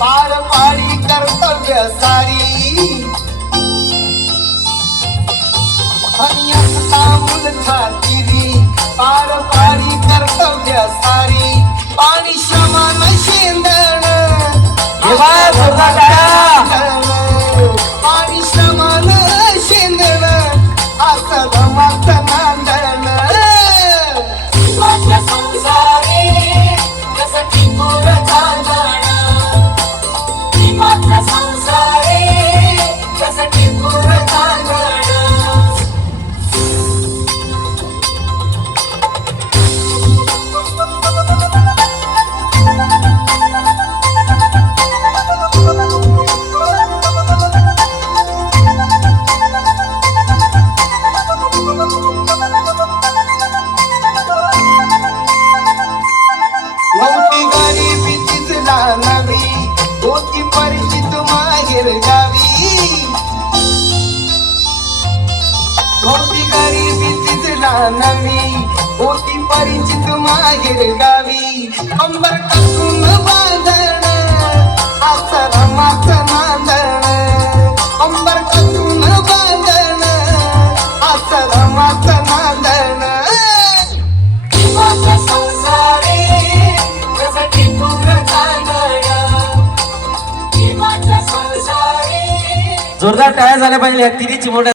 पार पाडी कर्तव्य सारी आणि असता खातिरी पार पाडी कर्तव्य सारी पाणी श्रमान शेंदण पाणी श्रमान शेंदण असं रमत नांदण माझ्या संसारी कसं टिकून चालणं माझ्या संसारी कसं टिकून चालणं होती गरिबीचीच जाणवी होती परिचित माहेर गावी होती गरिबीचीच जाणवी होती परिचित माहेर गावी अंबर टाकून बांधण असं रमाचं नांदण अंबर टाकून बांधण असं रमाचं नांदण माझ्या संसारी कसं टिकून चालणं माझ्या संसारी जोरदार टाळ्या झाल्या पाहिजे या तिन्ही चिमोट्या